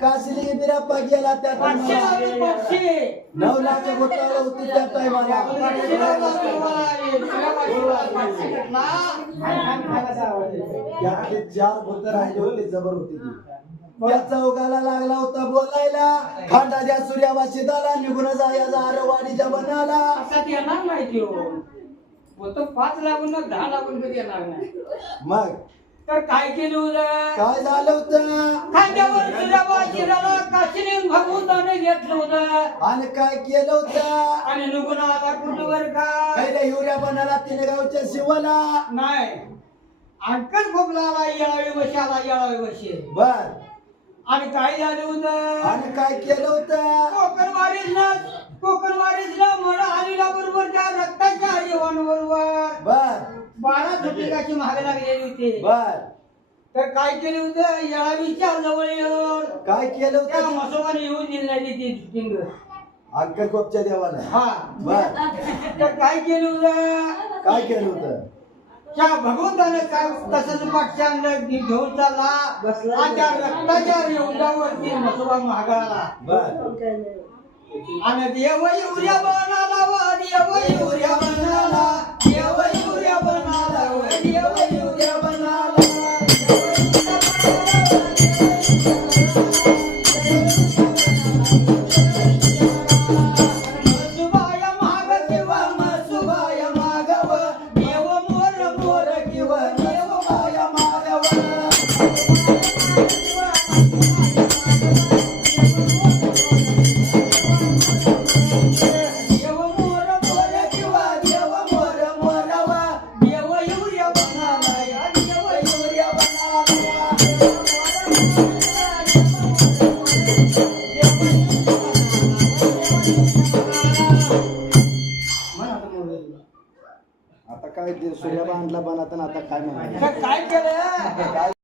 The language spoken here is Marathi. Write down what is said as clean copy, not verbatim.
काशीली बिराप्पा गेला त्या 9 लाख घोटाळा होती त्या टायमाला. त्यातले 4 भूत राहिले होते, जबर होती ती. त्या चौघाला लागला होता बोलायला, खांडाच्या सूर्यावाशी दाला निघून जायचा आरवाडीच्या बनाला. माहिती हो तो 5 लागून 10 लागून कधी येणार नाही. मग तर काय केलं होतं? काय झालं होतं? खांद्यावर सूर्यावाशीला काशीने भगवंताने घेतलं होतं. आणि काय केलं होतं? आणि निघून आला कुठवर का पहिले युरिया बनाला 3 गावच्या शिवाला नाही. अंकल खोकलाला येळावी वशाला येळावी वशे. बर. आणि काय झालं होतं? आणि काय केलं होतं? कोकण वारीसला मला आलेला बरोबर त्या रक्ताच्या हरिवान बरोबर बर 12 झुटिकाची महाग लागलेली होती. बर. तर काय केलं होतं? येळावीच्या जवळ येऊन काय केलं त्या होतं? मसोबाने येऊन दिली नाही ती झुटिंग. अंकलकोपच्या देवाला. हा बर. तर काय केलं होतं? काय केलं होतं? त्या भगवंताने काय तसंच पाठशांड घेऊन चालला आणि त्या रक्ताच्या रेवल्यावरती मसोबा महागाला. बर. आणि देव युर्या बनाला व देव युर्या बनाला, देव युर्या बनाला व देव युर्या बनाला. काय ते सूर्याबा आणला बनात आता काय म्हणणार काय केलं